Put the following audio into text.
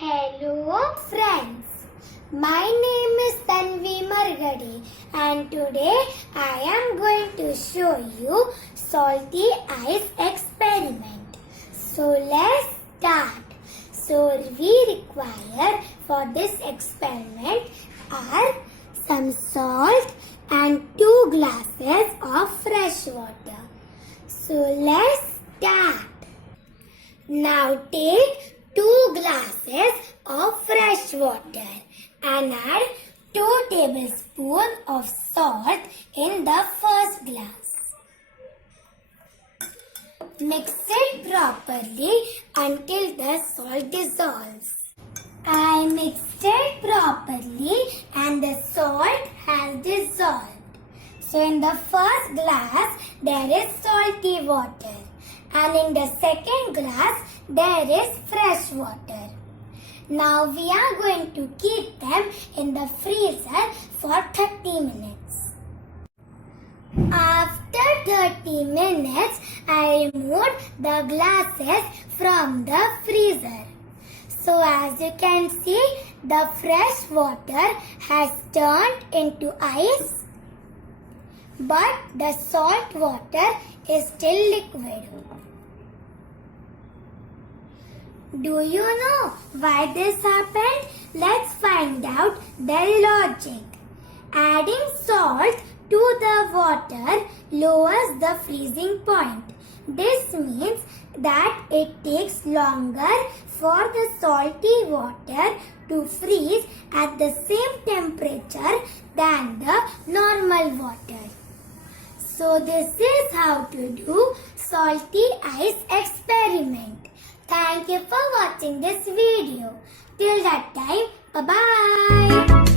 Hello friends, my name is Tanvi Margadi and today I am going to show you salty ice experiment. So let's start. So we require for this experiment are some salt and 2 glasses of fresh water. So let's start. Now take 2 glasses of fresh water and add 2 tablespoons of salt in the first glass. Mix it properly until the salt dissolves. I mixed it properly and the salt has dissolved. So in the first glass there is salty water and in the second glass there is fresh water. Now we are going to keep them in the freezer for 30 minutes. After 30 minutes, I removed the glasses from the freezer. So as you can see, the fresh water has turned into ice, but the salt water is still liquid. Do you know why this happened? Let's find out the logic. Adding salt to the water lowers the freezing point. This means that it takes longer for the salty water to freeze at the same temperature than the normal water. So this is how to do salty ice experiment. Thank you for watching this video. Till that time, bye-bye.